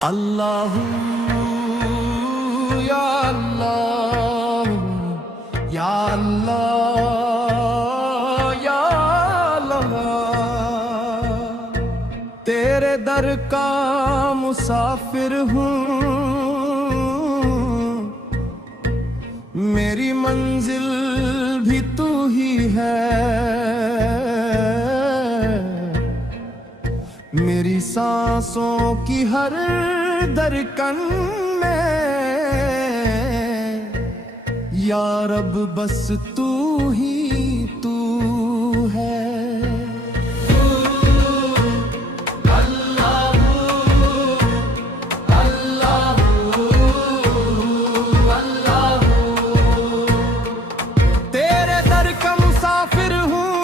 अल्लाह या अल्लाह या अल्लाह या अल्लाह, तेरे दर का मुसाफिर हूँ, मेरी मंजिल भी तू ही है, मेरी सांसों की हर धड़कन में या रब बस तू ही तू है। तेरे दर का मुसाफिर हूँ,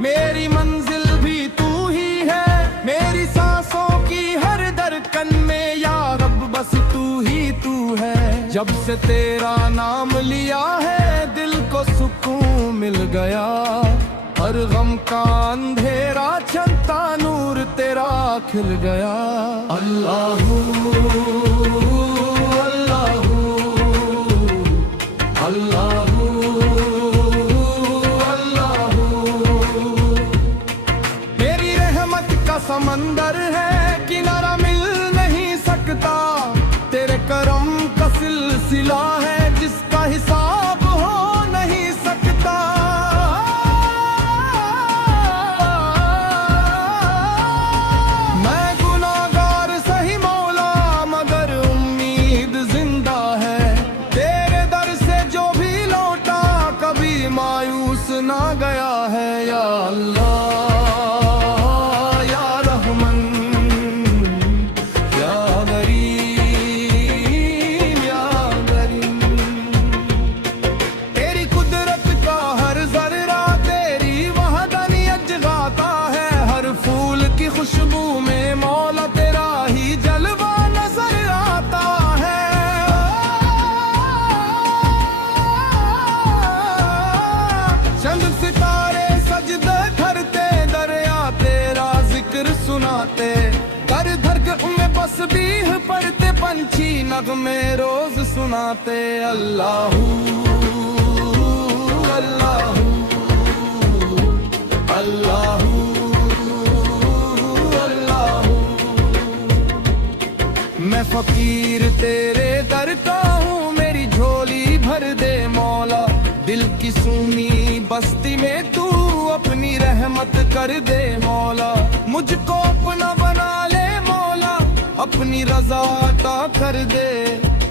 मेरी मंजिल भी तू ही है, मेरी सांसों की हर धड़कन में या रब बस तू ही तू है। जब से तेरा नाम लिया है दिल को सुकून मिल गया, हर गम का अंधेरा चलता नूर तेरा खिल गया। अल्लाहू अल्लाहू अल्लाहू अल्लाहू, मेरी रहमत का समंदर है किनारा मिल नहीं सकता, तेरे करम का सिलसिला है जिसका हिसाब हो नहीं सकता। मैं गुनाहगार सही मौला मगर उम्मीद जिंदा है, तेरे दर से जो भी लौटा कभी मायूस ना गया है। या अल्लाह या रहमान या करीम या करीम, तेरी कुदरत का हर जर्रा तेरी वहदानियत जगाता है, हर फूल की खुशबू में मौला तेरा ही जलवा नजर आता है। चंद सितारे सजदे करते दरिया तेरा जिक्र सुनाते, कर धरग में बस बीह पड़ते पंछी नगमे रोज सुनाते। अल्लाहू अल्लाहू अल्लाहू अल्लाहू, मैं फकीर तेरे दर का हूँ, मेरी झोली भर दे मौला, दिल की सूनी बस्ती में तू अपनी रहमत कर दे मौला, मुझको अपना बना ले मौला, अपनी रजा अता कर दे,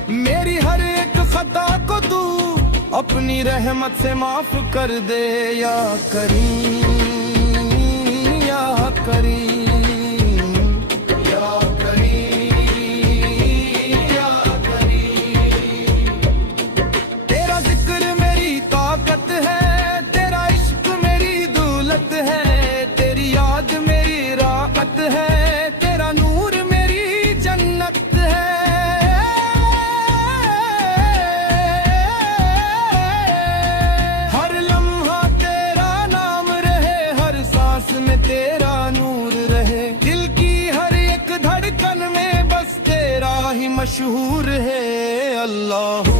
मेरी हर एक खता को तू अपनी रहमत से माफ कर दे। या करीम या करीम या करीम या करीम, तेरा जिक्र मेरी ताकत है, तेरा इश्क मेरी दौलत है, तेरी याद मेरी राहत है, तेरा नूर मेरी जन्नत है। हर लम्हा तेरा नाम रहे, हर सांस में तेरा नूर रहे, दिल की हर एक धड़कन में बस तेरा ही मशहूर है। अल्लाहू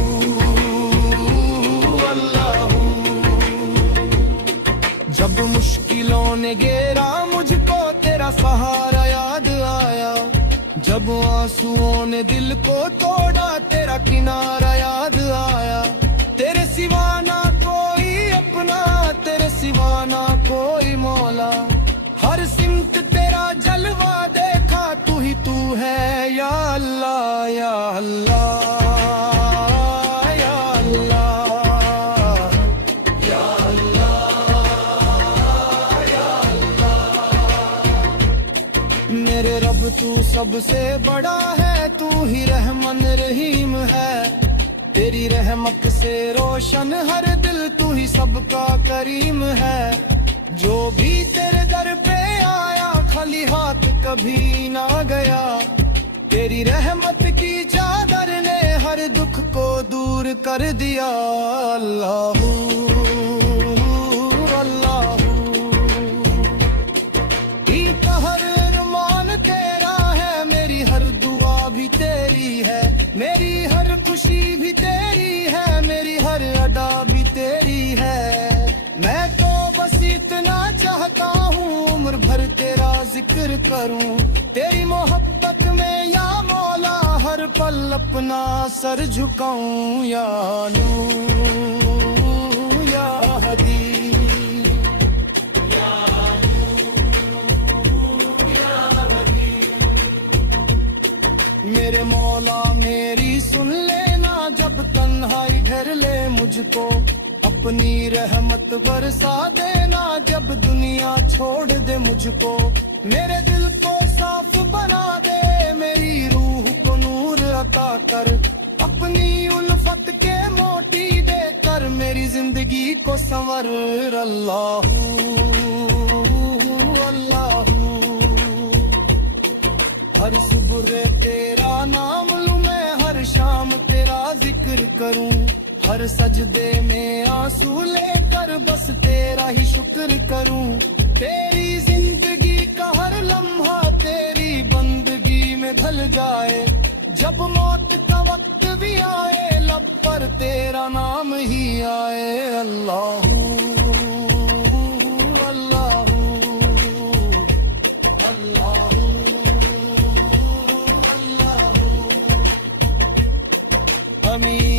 अल्लाहू, जब मुश्किलों ने घेरा मुझको तेरा सहारा याद आया, जब आंसुओं ने दिल को तोड़ा तेरा किनारा याद आया, तेरे सिवा ना कोई अपना, तेरे सिवा ना कोई मौला, हर सिमत तेरा जलवा देखा तू ही तू है। या अल्लाह या अल्लाह या अल्लाह या अल्लाह या अल्लाह, मेरे रब तू सबसे बड़ा है, तू ही रहमान रहीम है, तेरी रहमत से रोशन हर दिल, तू ही सबका करीम है, जो भी तेरे दर पे आया खाली हाथ कभी ना गया, तेरी रहमत की चादर ने हर दुख को दूर कर दिया। अल्लाहू अल्लाहू, हर अरमान तेरा है, मेरी हर दुआ भी जिक्र करूं तेरी मोहब्बत में या मौला, हर पल अपना सर झुकाऊं या नूर या हदी। मेरे मौला मेरी सुन लेना, जब तन्हाई घेर ले मुझको, अपनी रहमत बरसा देना जब दुनिया छोड़ दे मुझको। मेरे दिल को साफ बना दे, मेरी रूह को नूर अता कर, अपनी उल्फत के मोती देकर मेरी जिंदगी को संवर। अल्लाहू अल्लाहू, हर सुबह तेरा नाम लूं मैं, हर शाम तेरा जिक्र करूं, हर सजदे में आंसू लेकर बस तेरा ही शुक्र करूं। तेरी जिंदगी का हर लम्हा तेरी बंदगी में ढल जाए, जब मौत का वक्त भी आए लब पर तेरा नाम ही आए। अल्लाहू अल्लाहू अल्लाहू अल्लाहू। आमीन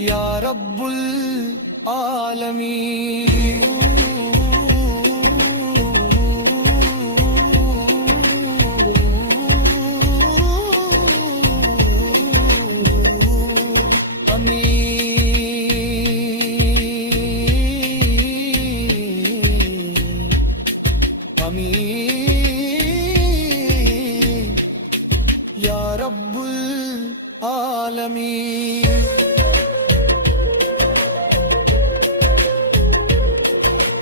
या रब्बुल आलमीन। आमीन या रब्बुल आलमीन।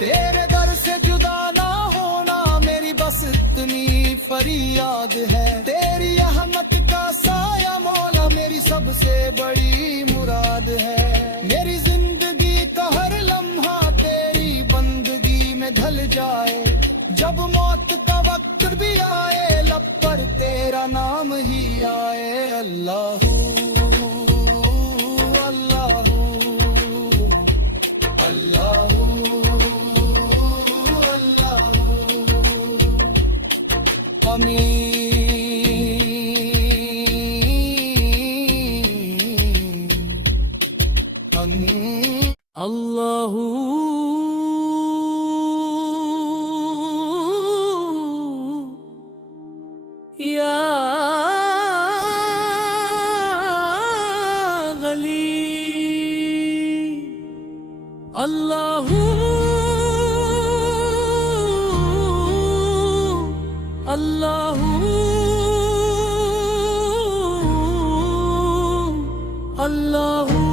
तेरे दर से जुदा ना होना मेरी बस इतनी फरियाद है, तेरी रहमत का साया मौला मेरी सबसे बड़ी मुराद है। मेरी जिंदगी का हर लम्हा तेरी बंदगी में ढल जाए, जब मौत का वक्त भी आए लब पर तेरा नाम ही आए। अल्लाहू अल्लाहू अल्लाहू अल्लाहू। आमीन आमीन। अल्लाहू या गली, अल्लाहू अल्लाहू अल्लाहू।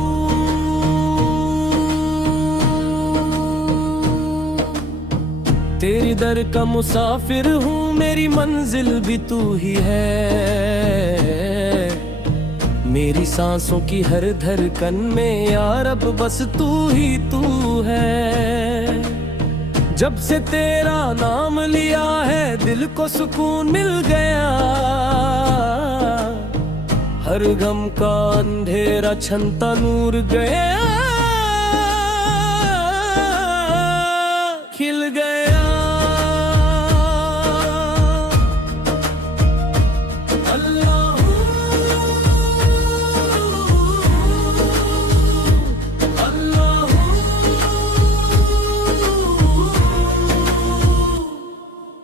तेरी दर का मुसाफिर हूँ, मेरी मंजिल भी तू ही है, मेरी सांसों की हर धड़कन में या रब बस तू ही तू है। जब से तेरा नाम लिया है दिल को सुकून मिल गया, हर गम का अंधेरा छनता नूर गया, खिल गया।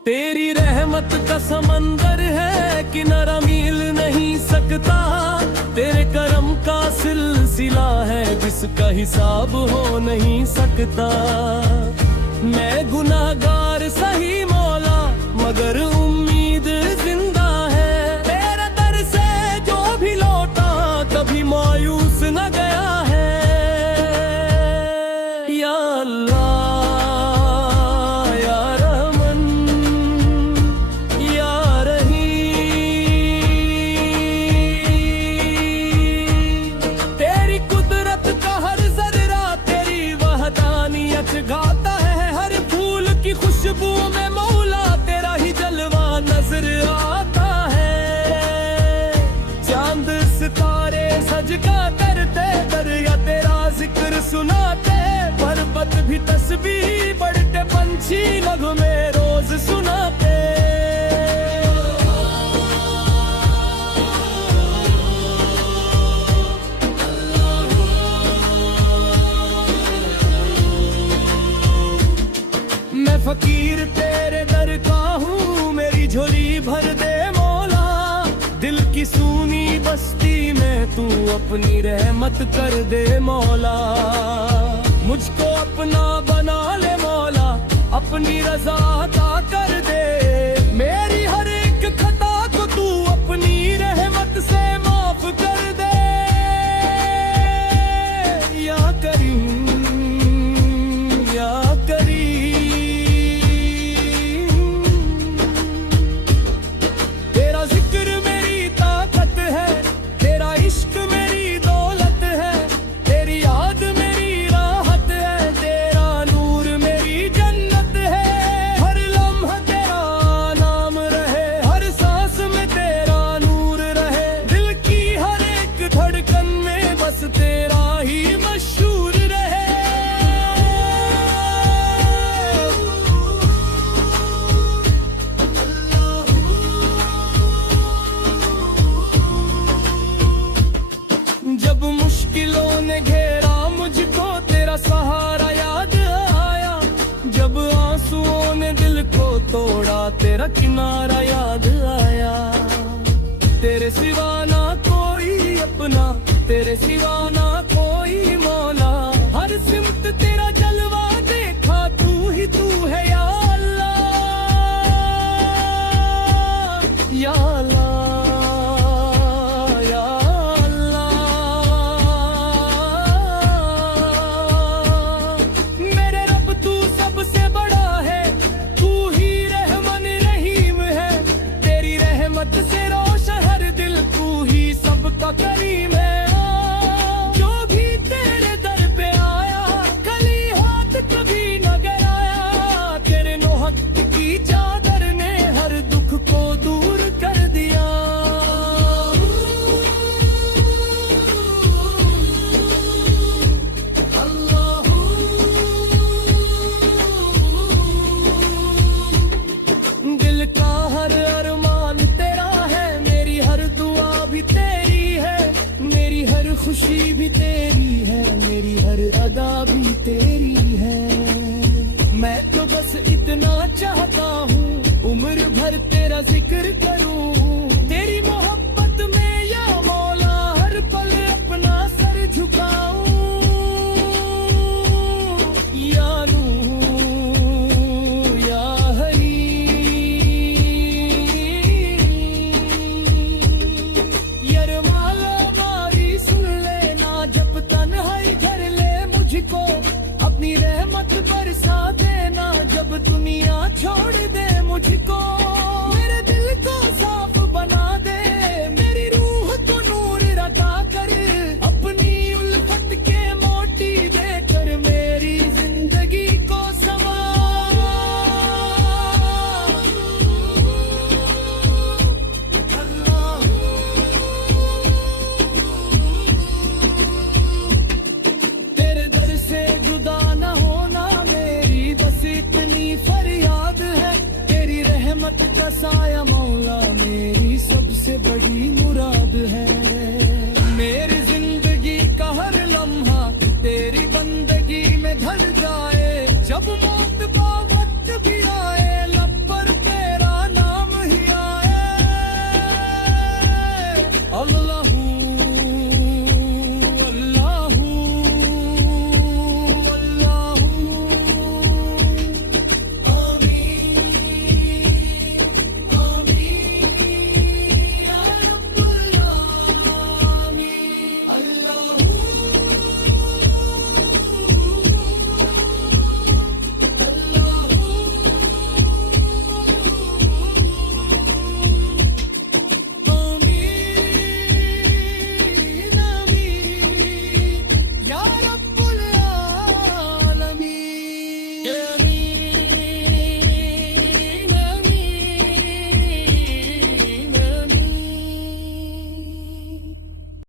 तेरी रहमत का समंदर है किनारा मिल नहीं सकता, तेरे करम का सिलसिला है जिसका हिसाब हो नहीं सकता। मैं गुनाहगार सही मौला मगर उम्मीद जिंदा है, तेरे दर से जो भी लौटा कभी मायूस न गया है। या अल्लाह गाता है हर फूल की खुशबू में मौला तेरा ही जलवा फकीर तेरे दर का हूँ, मेरी झोली भर दे मौला। दिल की सूनी बस्ती में तू अपनी रहमत कर दे मौला। मुझको अपना बना ले मौला, अपनी रजा अता कर दे। मेरी हर एक खता को तू अपनी रहमत से माफ कर दे। या करीम या करीम, तेरा जिक्र मेरी ताकत है, तेरा इश्क मेरी दौलत है, तेरी याद मेरी राहत है, तेरा नूर मेरी जन्नत है। हर लम्हा तेरा नाम रहे, हर सांस में तेरा नूर रहे। दिल की हर एक धड़कन में बस तेरा ही मशहूर रहे। जब मुश्किलों ने घेरा मुझको तेरा सहारा याद आया। जब आंसुओं ने दिल को तोड़ा तेरा किनारा याद आया। तेरे सिवा ना कोई अपना, तेरे सिवा ना कोई मौला। हर सिमत तेरा जलवा देखा, तू ही तू है या अल्लाह। या अल्लाह या अल्लाह। मेरे रब तू सबसे बड़ा है, तू ही रहमान रहीम है। तेरी रहमत से रोशन हर दिल, तू ही सबका करीम है। जो भी तेरे दर पे आया, खाली हाथ कभी न गया। तेरे नौहक की चादर ने हर दुख को दूर कर दिया। दिल का हर अरमान तेरा है, मेरी हर दुआ भी तेरी है। मेरी हर खुशी भी तेरी है, मेरी हर अदा भी तेरी है। मैं तो बस इतना चाहता हूँ, उम्र भर तेरा जिक्र करूँ। तेरी मोहब्बत में या मौला हर पल अपना सर झुकाऊं। या नूर या हरी, यरमाला बारी सुन लेना। जब तन्हाई घर ले मुझको, अपनी रहमत बरसा देना। जब दुनिया छोड़ दे मुझको, मेरे दिल को साफ बना दे। मेरी रूह को नूर अता कर, अपनी उल्फत के मोती देकर मेरी जिंदगी को संवार। अल्लाह तेरे दर से जुदा न होना मेरी बस इतनी फरियाद है। तेरी रहमत का साया मौला मेरी सबसे बड़ी मुराद है।